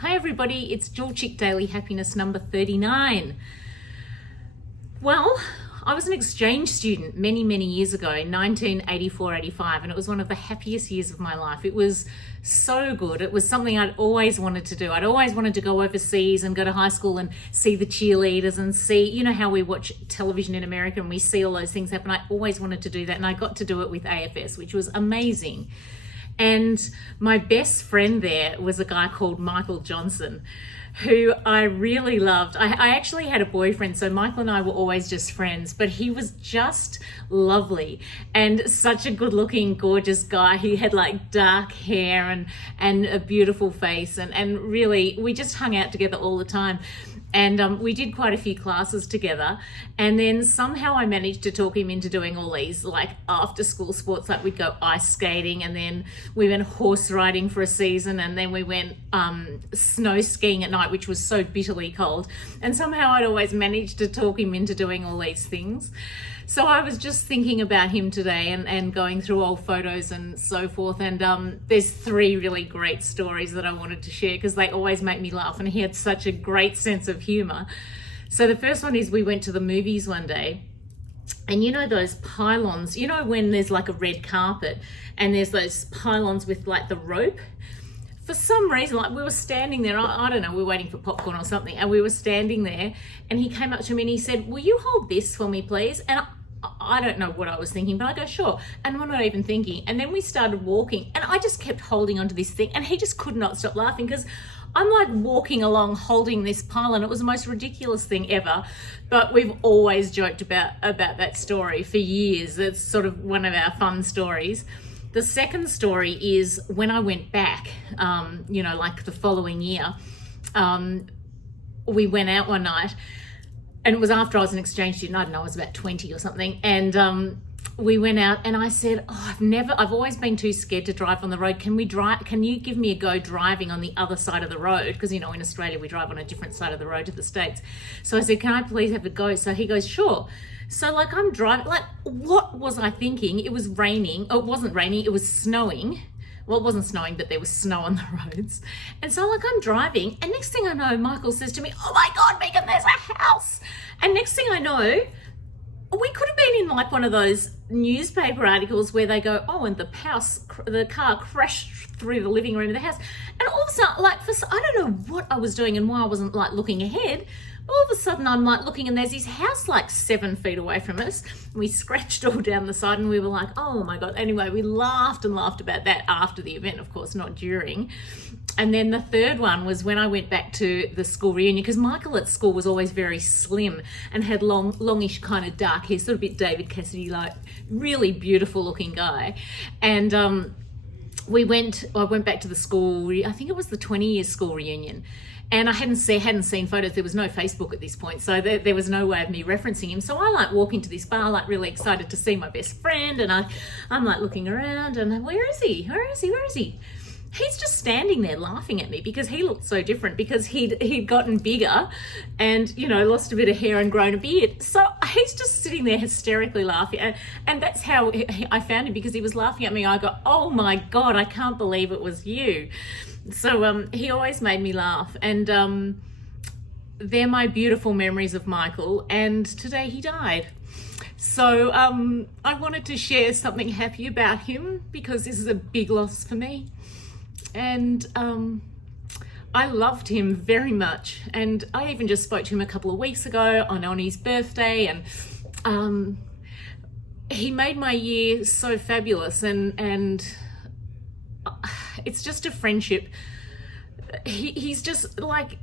Hi everybody, it's Jewelchic Daily Happiness number 39. Well, I was an exchange student many years ago, 1984-85, and it was one of the happiest years of my life. It was so good. It was something I'd always wanted to do. I'd always wanted to go overseas and go to high school and see the cheerleaders and see, you know how we watch television in America and we see all those things happen. I always wanted to do that, and I got to do it with AFS, which was amazing. And my best friend there was a guy called Michael Johnson, who I really loved. I actually had a boyfriend, so Michael and I were always just friends, but he was just lovely and such a good looking, gorgeous guy. He had like dark hair and a beautiful face, and really, we just hung out together all the time. And we did quite a few classes together. And then somehow I managed to talk him into doing all these like after school sports, like we'd go ice skating, and then we went horse riding for a season, and then we went snow skiing at night, which was so bitterly cold. And somehow I'd always managed to talk him into doing all these things. So I was just thinking about him today and going through old photos and so forth. And there's three really great stories that I wanted to share because they always make me laugh, and he had such a great sense of humor. So the first one is we went to the movies one day, and you know those pylons, you know when there's like a red carpet and there's those pylons with like the rope? For some reason, like we were standing there, I don't know, we were waiting for popcorn or something, and we were standing there, and he came up to me and he said, "Will you hold this for me, please?" And I don't know what I was thinking, but I go, "Sure." And I'm not even thinking. And then we started walking, and I just kept holding onto this thing, and he just could not stop laughing because I'm like walking along holding this pylon. It was the most ridiculous thing ever, but we've always joked about that story for years. It's sort of one of our fun stories. The second story is when I went back, like the following year, we went out one night, and it was after I was an exchange student. I don't know, I was about 20 or something. And we went out, and I said, I've always been too scared to drive on the road. Can you give me a go driving on the other side of the road? Because, in Australia, we drive on a different side of the road to the States. So I said, "Can I please have a go?" So he goes, "Sure." So like I'm driving, like what was I thinking? It was raining. Oh, it wasn't raining, it was snowing. Well, it wasn't snowing, but there was snow on the roads. And so like I'm driving, and next thing I know, Michael says to me, "Oh my God, Megan, there's a house." And next thing I know, we could have been in like one of those newspaper articles where they go, "Oh, and the car crashed through the living room of the house." And all of a sudden, like I don't know what I was doing and why I wasn't like looking ahead. All of a sudden I'm like looking, and there's this house like 7 feet away from us. We scratched all down the side, and we were like, "Oh my God." Anyway, we laughed and laughed about that after the event, of course, not during. And then the third one was when I went back to the school reunion, because Michael at school was always very slim and had longish kind of dark hair, sort of a bit David Cassidy like, really beautiful looking guy. And I went back to the school, I think it was the 20-year school reunion. And I hadn't seen photos. There was no Facebook at this point, so there was no way of me referencing him. So I like walk into this bar, like really excited to see my best friend, and I'm like looking around, and where is he? Where is he? Where is he? He's just standing there laughing at me because he looked so different, because he'd gotten bigger and, lost a bit of hair and grown a beard. So he's just sitting there hysterically laughing. And that's how I found him, because he was laughing at me. I go, "Oh my God, I can't believe it was you." So he always made me laugh. And they're my beautiful memories of Michael. And today he died. So I wanted to share something happy about him, because this is a big loss for me. And I loved him very much, and I even just spoke to him a couple of weeks ago on his birthday, and he made my year so fabulous, and it's just a friendship. He's just like,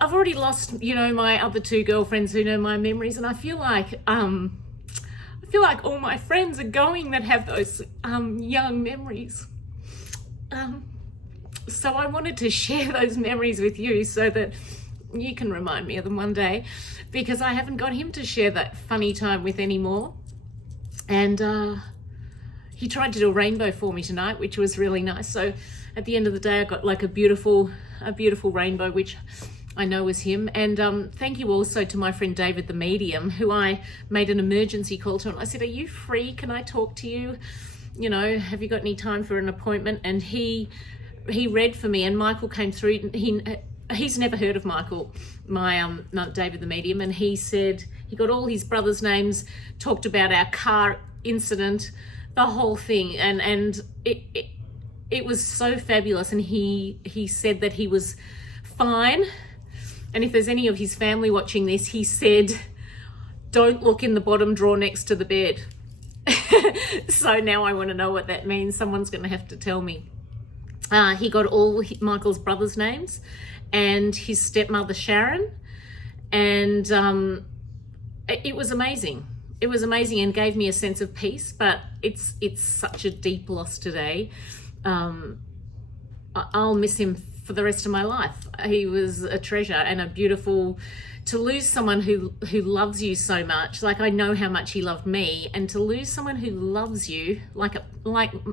I've already lost, my other 2 girlfriends who know my memories, and I feel like all my friends are going that have those young memories. So I wanted to share those memories with you so that you can remind me of them one day, because I haven't got him to share that funny time with anymore. And he tried to do a rainbow for me tonight, which was really nice. So at the end of the day, I got like a beautiful rainbow, which I know was him. And thank you also to my friend David, the medium, who I made an emergency call to. And I said, "Are you free? Can I talk to you? Have you got any time for an appointment?" And he he read for me, and Michael came through. He's never heard of Michael, my David the medium, and he said he got all his brothers' names, talked about our car incident, the whole thing, and it was so fabulous. And he said that he was fine, and if there's any of his family watching this, he said, don't look in the bottom drawer next to the bed. So now I want to know what that means. Someone's going to have to tell me. He got all Michael's brothers' names and his stepmother Sharon, and it was amazing. It was amazing and gave me a sense of peace. But it's such a deep loss today. I'll miss him for the rest of my life. He was a treasure and a beautiful. To lose someone who loves you so much, like I know how much he loved me, and to lose someone who loves you, like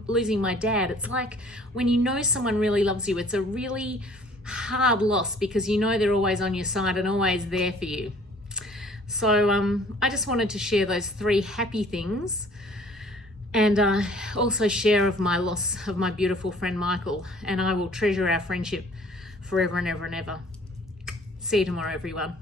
losing my dad, it's like when you know someone really loves you, it's a really hard loss because you know they're always on your side and always there for you. So I just wanted to share those 3 happy things, and also share of my loss of my beautiful friend Michael, and I will treasure our friendship forever and ever and ever. See you tomorrow, everyone.